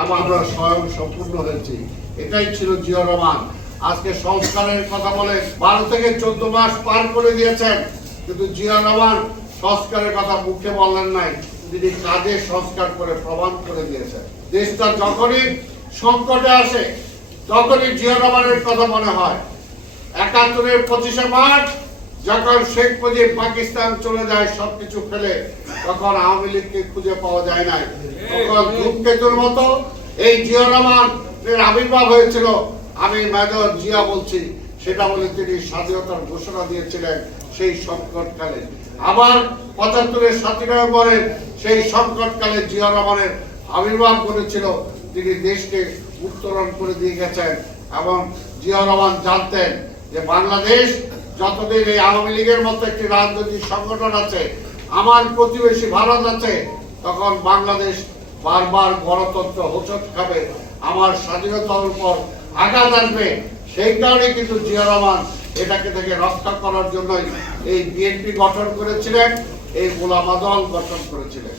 আমরা স্বয়ং সম্পূর্ণ হয়েছি। এটাই ছিল জিয়া রহমান। আজকে সংস্কারের কথা বলে বারো থেকে চোদ্দ মাস পার করে দিয়েছেন। কিন্তু জিয়া রহমান সংস্কারের কথা মুখে বললেন নাই। তিনি কাজে সংস্কার করে প্রমাণ করে দিয়েছেন। দেশটা যখনই সংকটে আসে, তখনই জিয়া রহমানের কথা মনে হয়। একাত্তরের পঁচিশে মার্চ যখন শেখ মুজিব পাকিস্তান চলে যায়, সবকিছু ফেলে, তখন আওয়ামী লীগকে খুঁজে পাওয়া যায় নাই। তখন ধূমকেতুর মতো এই জিয়া রহমানের আবির্ভাব হয়েছিল। আমি মেজর জিয়া বলছি, সেটা বলে তিনি স্বাধীনতার ঘোষণা দিয়েছিলেন সেই সংকটকালে। আবার পঁচাত্তরের সাতই নভেম্বরের সেই সংকটকালে জিয়া রহমানের আবির্ভাব ঘটেছিল। তিনি দেশকে উত্তরণ করে দিয়ে গেছেন এবং জিয়া রহমান জানতেন যে বাংলাদেশ যতদিন এই আওয়ামী লীগের মতো একটি রাজনৈতিক সংগঠন আছে, আমার প্রতিবেশী ভারত আছে, তখন বাংলাদেশ বারবার গণতন্ত্র হোচট খাবে, আমার স্বাধীনতার উপর আঘাত আসবে। সেই কারণে কিন্তু জিয়া রহমান এটাকে থেকে রক্ষা করার জন্যই এই বিএনপি গঠন করেছিলেন, এই গোলামা দল গঠন করেছিলেন।